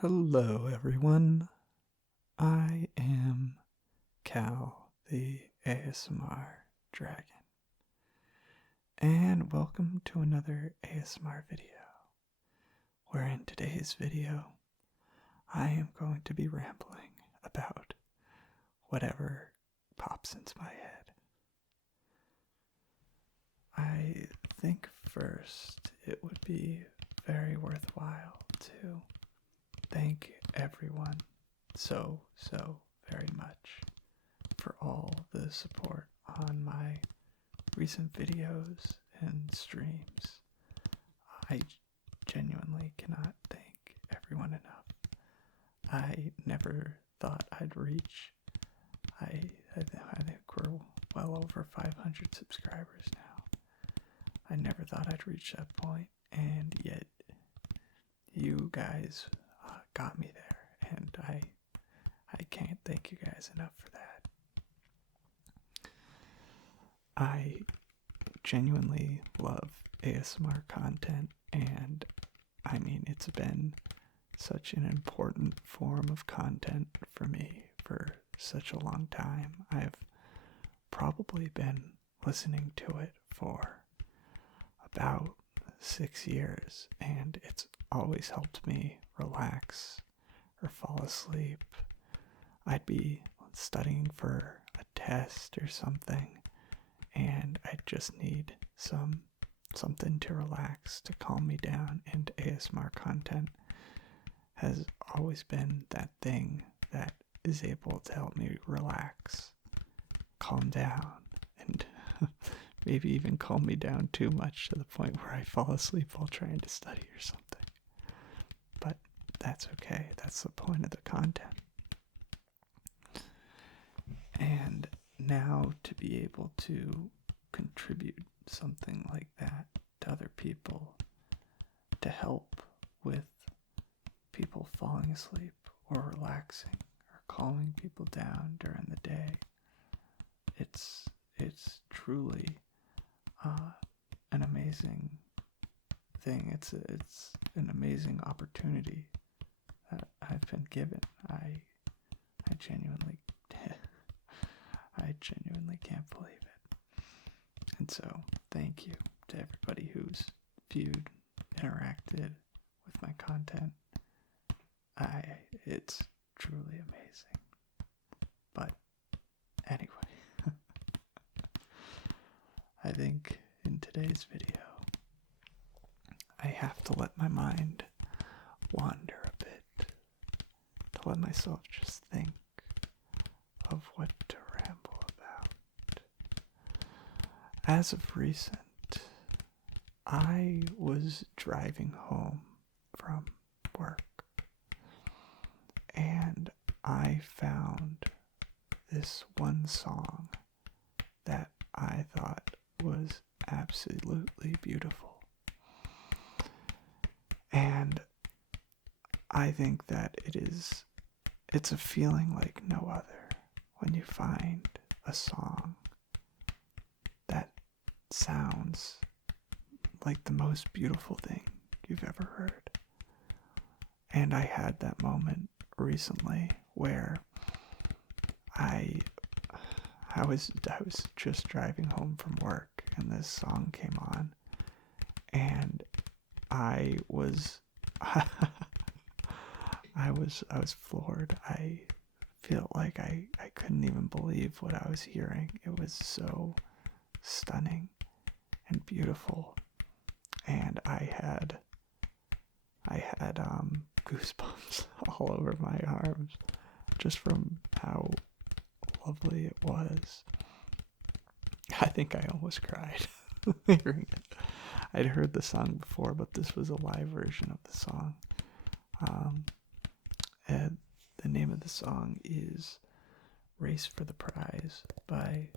Hello, everyone. I am Cal, the ASMR Dragon, and welcome to another ASMR video, where in today's video, I am going to be rambling about whatever pops into my head. I think first it would be very worthwhile to thank everyone so very much for all the support on my recent videos and streams. I genuinely cannot thank everyone enough. I never thought I'd reach, I think we're well over 500 subscribers now. I never thought I'd reach that point, and yet you guys got me there, and I can't thank you guys enough for that. I genuinely love ASMR content, and I mean, it's been such an important form of content for me for such a long time. I've probably been listening to it for about 6 years, and it's always helped me relax or fall asleep. I'd be studying for a test or something, and I'd just need something to relax, to calm me down, and ASMR content has always been that thing that is able to help me relax, calm down, and maybe even calm me down too much to the point where I fall asleep while trying to study or something. But that's okay. That's the point of the content. And now to be able to contribute something like that to other people, to help with people falling asleep or relaxing or calming people down during the day, it's truly an amazing thing. It's an amazing opportunity that I've been given. I genuinely can't believe it. And so, thank you to everybody who's viewed, interacted with my content. It's truly amazing. But anyway, I think in today's video, I have to let my mind wander a bit, to let myself just think of what to ramble about. As of recent, I was driving home from work, and I found this one song that I thought was absolutely beautiful. And I think that it's a feeling like no other when you find a song that sounds like the most beautiful thing you've ever heard. And I had that moment recently where I was just driving home from work, and this song came on, and I was floored. I felt like I couldn't even believe what I was hearing. It was so stunning and beautiful, and I had goosebumps all over my arms just from how lovely it was. I think I almost cried hearing it. I'd heard the song before, but this was a live version of the song. And the name of the song is Race for the Prize by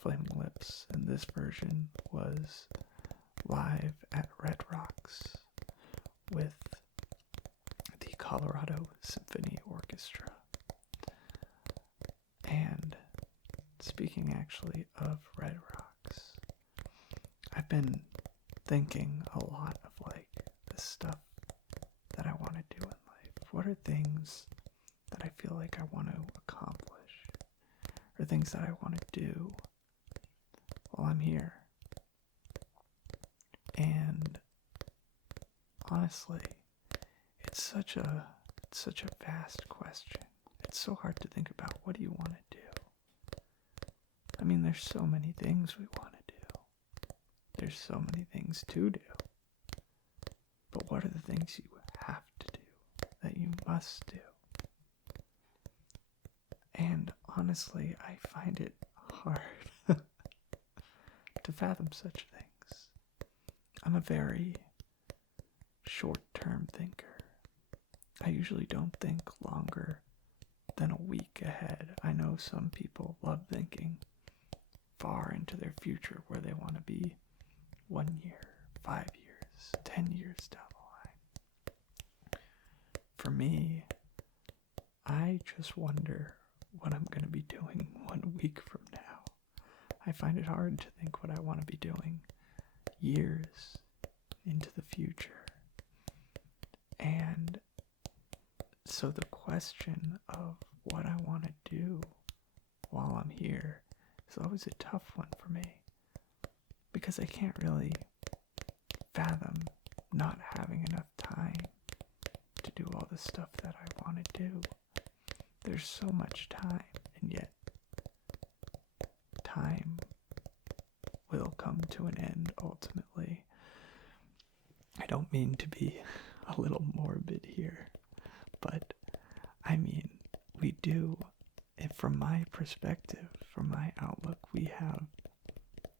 Flaming Lips, and this version was live at Red Rocks with the Colorado Symphony Orchestra. And speaking actually of Red Rocks, I've been thinking a lot of like the stuff that I want to do in life. What are things that I feel like I want to accomplish, or things that I want to do while I'm here? And honestly, it's such a vast question. It's so hard to think about, what do you want to do? I mean, there's so many things we want to do. There's so many things to do. But what are the things you have to do, that you must do? And honestly, I find it hard to fathom such things. I'm a very short-term thinker. I usually don't think longer than a week ahead. I know some people love thinking far into their future, where they want to be 1 year, 5 years, 10 years down the line. For me, I just wonder what I'm going to be doing 1 week from now. I find it hard to think what I want to be doing years into the future. And so the question of what I want to do while I'm here is always a tough one for me, because I can't really fathom not having enough time to do all the stuff that I want to do. There's so much time, and yet time will come to an end ultimately. I don't mean to be a little morbid here, but I mean, we do, and from my perspective, from my outlook, we have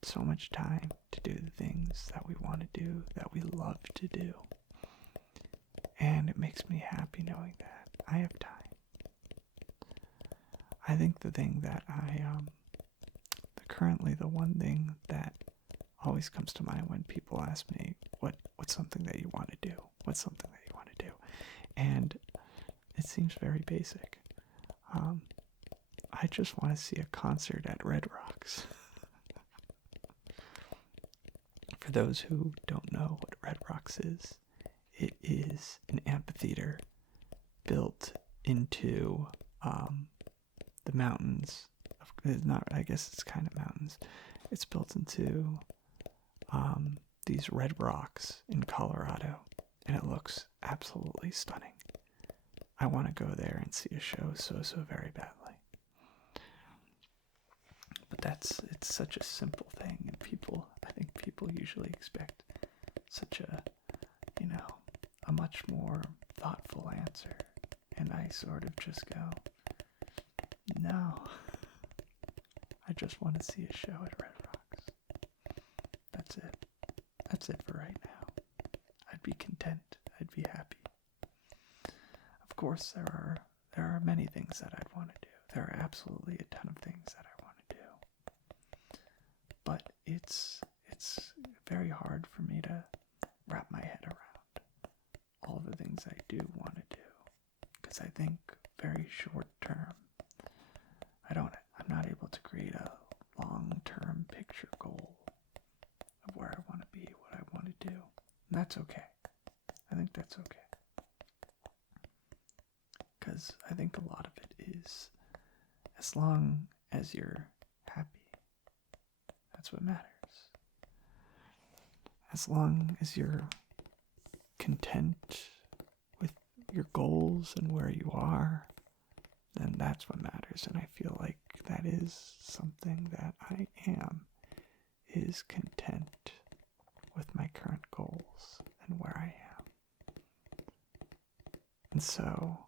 so much time to do the things that we want to do, that we love to do. And it makes me happy knowing that I have time. I think the thing that currently the one thing that always comes to mind when people ask me, what's something that you want to do? What's something that you want to do? And it seems very basic. I just want to see a concert at Red Rocks. For those who don't know what Red Rocks is, it is an amphitheater built into the mountains. It's not, I guess it's kind of mountains. It's built into these red rocks in Colorado, and it looks absolutely stunning. I want to go there and see a show so very badly. But it's such a simple thing, and I think people usually expect such a much more thoughtful answer, and I sort of just go, no, I just want to see a show at Red Rocks. That's it for right now. I'd be content. I'd be happy. Of course, there are many things that I'd want to do. There are absolutely a ton of things that I want to do. But it's very hard for me to wrap my head around all the things I do want to do, because I think very short term. I'm not able to create a long-term picture goal of where I want to be, what I want to do. And that's okay. I think that's okay. Because I think a lot of it is, as long as you're happy, that's what matters. As long as you're content with your goals and where you are, then that's what matters. And I feel like that is something that I am, is content with my current goals and where I am. And so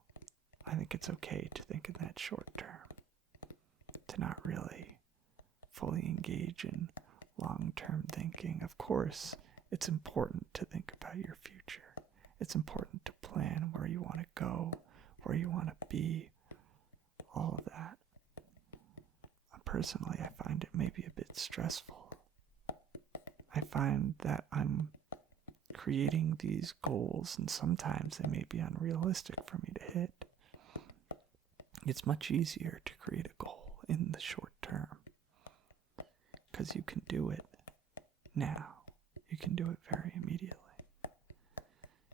I think it's okay to think in that short term, to not really fully engage in long-term thinking. Of course, it's important to think about your future. It's important to plan where you want to go, where you want to be, all of that. Personally, I find it maybe a bit stressful. I find that I'm creating these goals, and sometimes they may be unrealistic for me to hit. It's much easier to create a goal in the short term, because you can do it now. You can do it very immediately.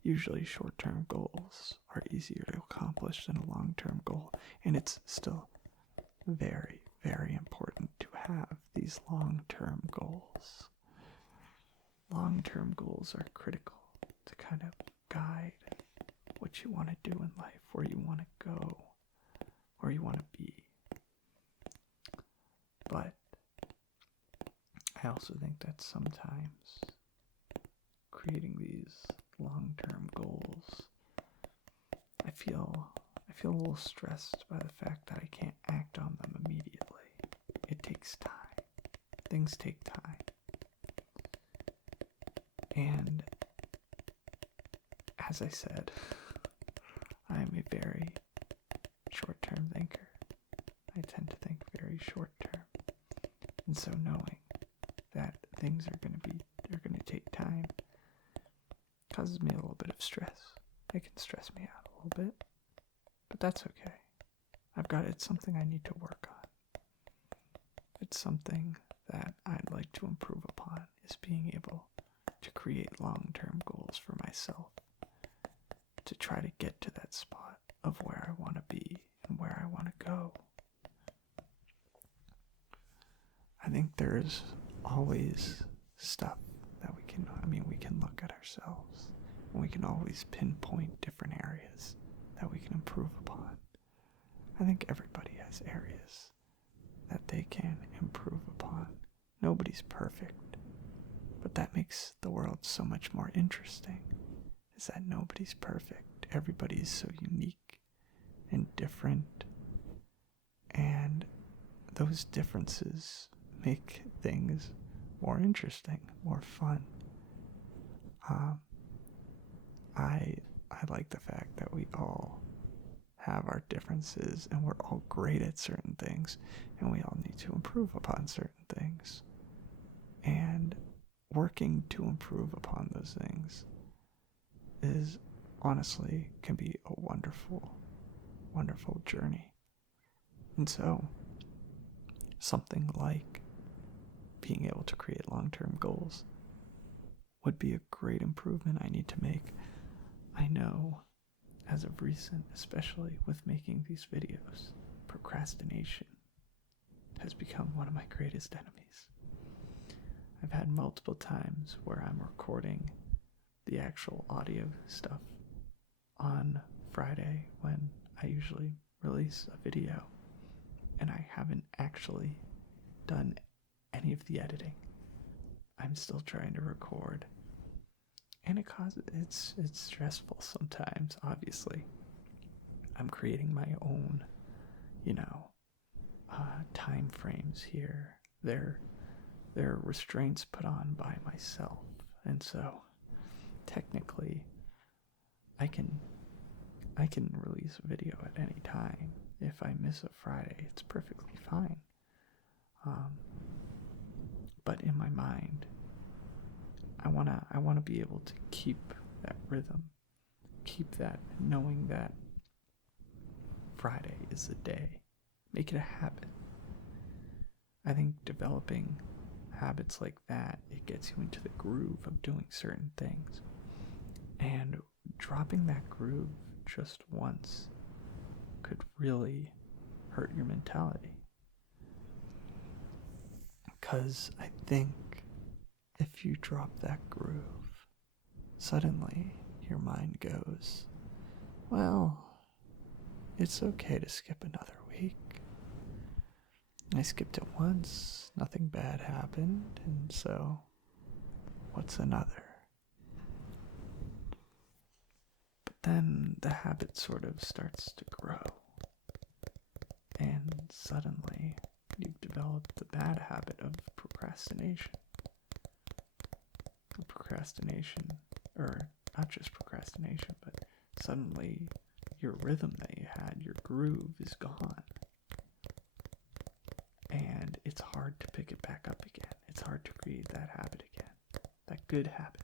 Usually short-term goals are easier to accomplish than a long-term goal. And it's still very, very important to have these long-term goals. Long-term goals are critical to kind of guide what you want to do in life, where you want to go, where you want to be. But I also think that sometimes creating these long-term goals, I feel a little stressed by the fact that I can't act on them immediately. It takes time. Things take time. And as I said, I am a very short-term thinker. I tend to think very short-term. And so knowing that things are going to take time causes me a little bit of stress. It can stress me out a little bit, but that's okay. It's something I need to work on. It's something that I'd like to improve upon, is being able to create long-term goals for myself, to try to get to that spot of where I want to be and where I want to go. I think there's always stuff that we can look at ourselves, and we can always pinpoint different areas that we can improve upon. I think everybody has areas that they can improve upon. Nobody's perfect, but that makes the world so much more interesting, is that nobody's perfect. Everybody is so unique and different, and those differences make things more interesting, more fun. I like the fact that we all have our differences and we're all great at certain things, and we all need to improve upon certain things. And working to improve upon those things is honestly can be a wonderful, wonderful journey. And so something like being able to create long-term goals would be a great improvement I need to make. I know as of recent, especially with making these videos, procrastination has become one of my greatest enemies. I've had multiple times where I'm recording the actual audio stuff on Friday when I usually release a video, and I haven't actually done any of the editing. I'm still trying to record, and it's stressful sometimes. Obviously, I'm creating my own, time frames here. They're restraints put on by myself, and so technically, I can release a video at any time. If I miss a Friday, it's perfectly fine. But in my mind, I wanna be able to keep that rhythm, keep that knowing that Friday is the day. Make it a habit. I think developing habits like that, it gets you into the groove of doing certain things. And dropping that groove just once could really hurt your mentality. Because I think if you drop that groove, suddenly your mind goes, well, it's okay to skip another week. I skipped it once, nothing bad happened, and so what's another? But then the habit sort of starts to grow, and suddenly you've developed the bad habit of procrastination. Procrastination, or not just procrastination, but suddenly your rhythm that you had, your groove, is gone. And it's hard to pick it back up again. It's hard to create that habit again, that good habit.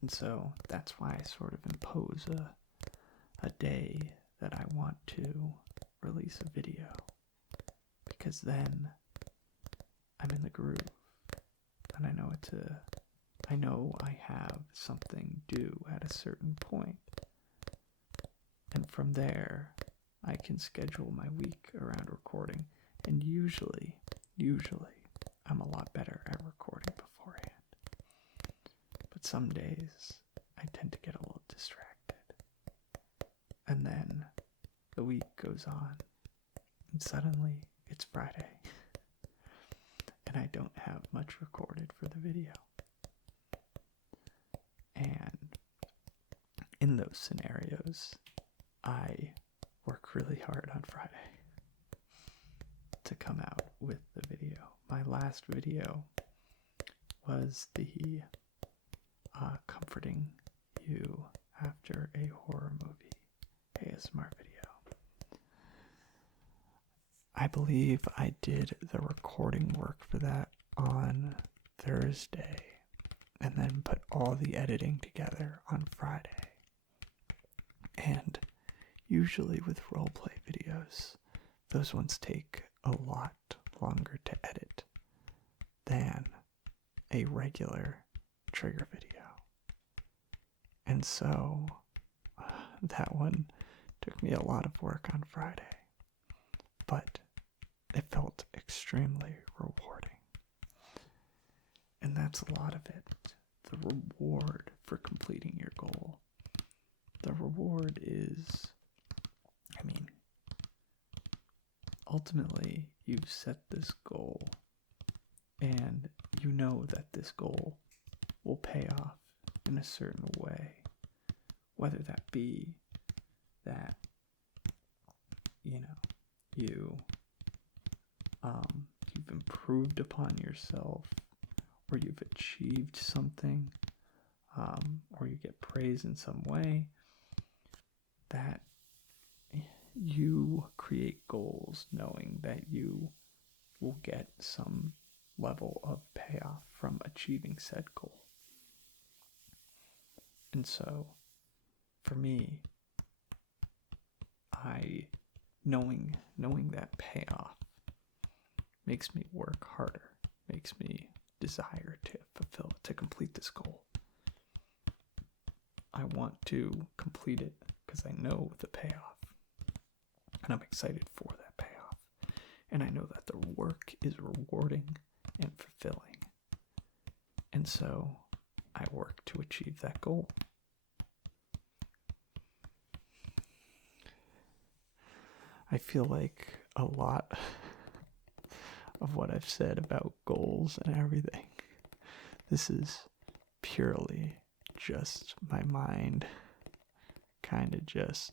And so that's why I sort of impose a day that I want to release a video, because then I'm in the groove, and I know I have something due at a certain point. from there, I can schedule my week around recording. And usually, I'm a lot better at recording beforehand. But some days, I tend to get a little distracted. And then the week goes on, and suddenly it's Friday. And I don't have much recorded for the video. And in those scenarios, I work really hard on Friday to come out with the video. My last video was the comforting you after a horror movie ASMR video. I believe I did the recording work for that on Thursday and then put all the editing together on Friday. And usually with roleplay videos, those ones take a lot longer to edit than a regular trigger video. And so that one took me a lot of work on Friday, but it felt extremely rewarding. And that's a lot of it. The reward for completing your goal. The reward is, ultimately, you've set this goal, and you know that this goal will pay off in a certain way. Whether that be that, you've improved upon yourself, or you've achieved something, or you get praise in some way, that you create goals knowing that you will get some level of payoff from achieving said goal. And so, for me, knowing that payoff makes me work harder, makes me desire to complete this goal. I want to complete it because I know the payoff, and I'm excited for that payoff, and I know that the work is rewarding and fulfilling, and so I work to achieve that goal. I feel like a lot of what I've said about goals and everything, this is purely just my mind kind of just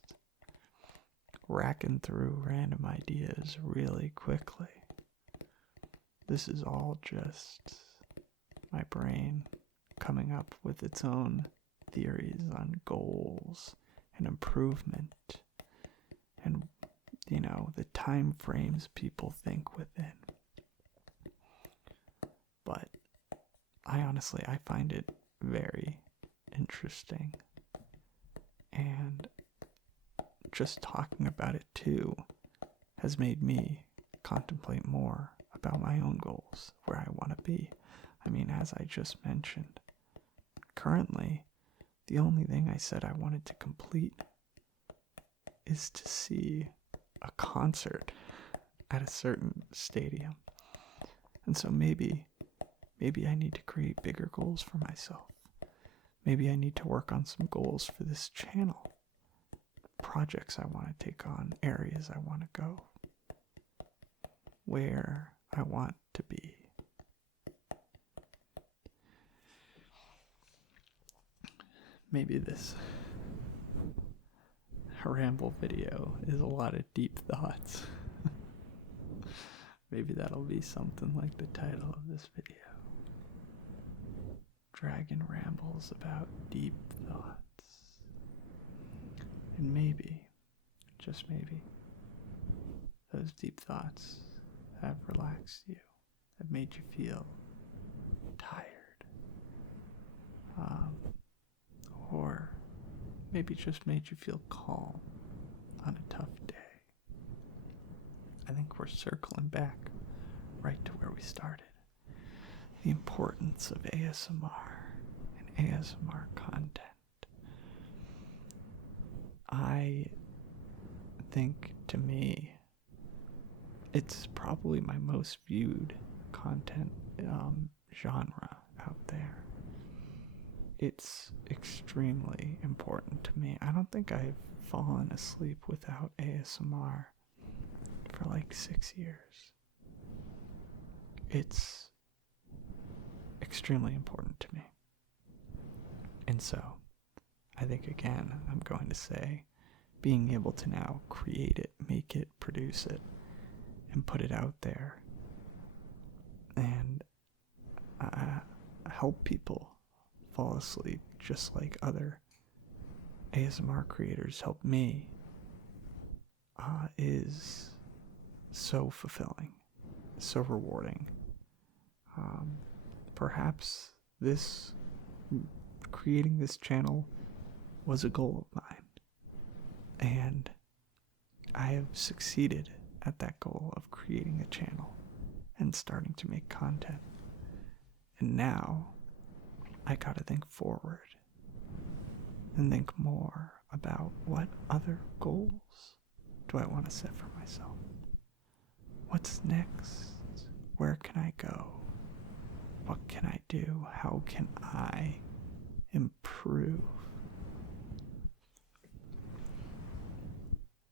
racking through random ideas really quickly. This is all just my brain coming up with its own theories on goals and improvement and, the time frames people think within. But I find it very interesting, and just talking about it too has made me contemplate more about my own goals, where I want to be. As I just mentioned, currently the only thing I said I wanted to complete is to see a concert at a certain stadium. And so maybe I need to create bigger goals for myself. Maybe I need to work on some goals for this channel. Projects I want to take on, areas I want to go, where I want to be. Maybe this ramble video is a lot of deep thoughts. Maybe that'll be something like the title of this video. Dragon rambles about deep thoughts. And maybe, just maybe, those deep thoughts have relaxed you, have made you feel tired. Or maybe just made you feel calm on a tough day. I think we're circling back right to where we started. The importance of ASMR and ASMR content. I think to me, it's probably my most viewed content genre out there. It's extremely important to me. I don't think I've fallen asleep without ASMR for like 6 years. It's extremely important to me. And so, I think again, I'm going to say, being able to now create it, make it, produce it, and put it out there, and help people fall asleep just like other ASMR creators help me, is so fulfilling, so rewarding. Perhaps creating this channel was a goal of mine, and I have succeeded at that goal of creating a channel and starting to make content. And now I gotta think forward and think more about what other goals do I want to set for myself? What's next? Where can I go? What can I do? How can I improve?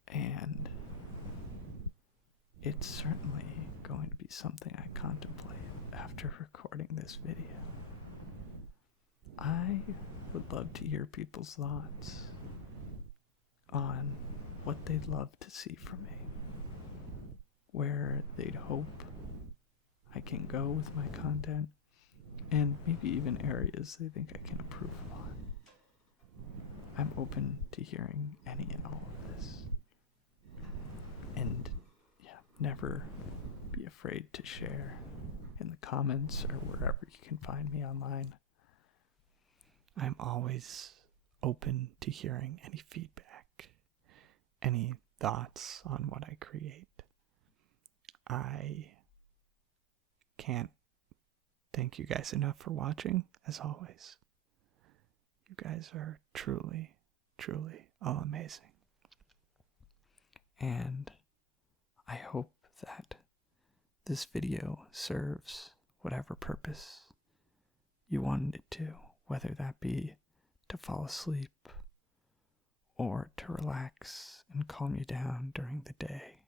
And it's certainly going to be something I contemplate after recording this video. I would love to hear people's thoughts on what they'd love to see from me, where they'd hope I can go with my content, and maybe even areas they think I can improve upon. I'm open to hearing any and all of this. And never be afraid to share in the comments or wherever you can find me online. I'm always open to hearing any feedback, any thoughts on what I create. I can't thank you guys enough for watching, as always. You guys are truly, truly all amazing. And I hope that this video serves whatever purpose you wanted it to, whether that be to fall asleep or to relax and calm you down during the day.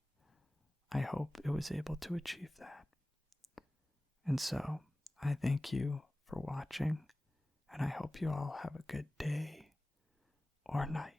I hope it was able to achieve that. And so, I thank you for watching, and I hope you all have a good day or night.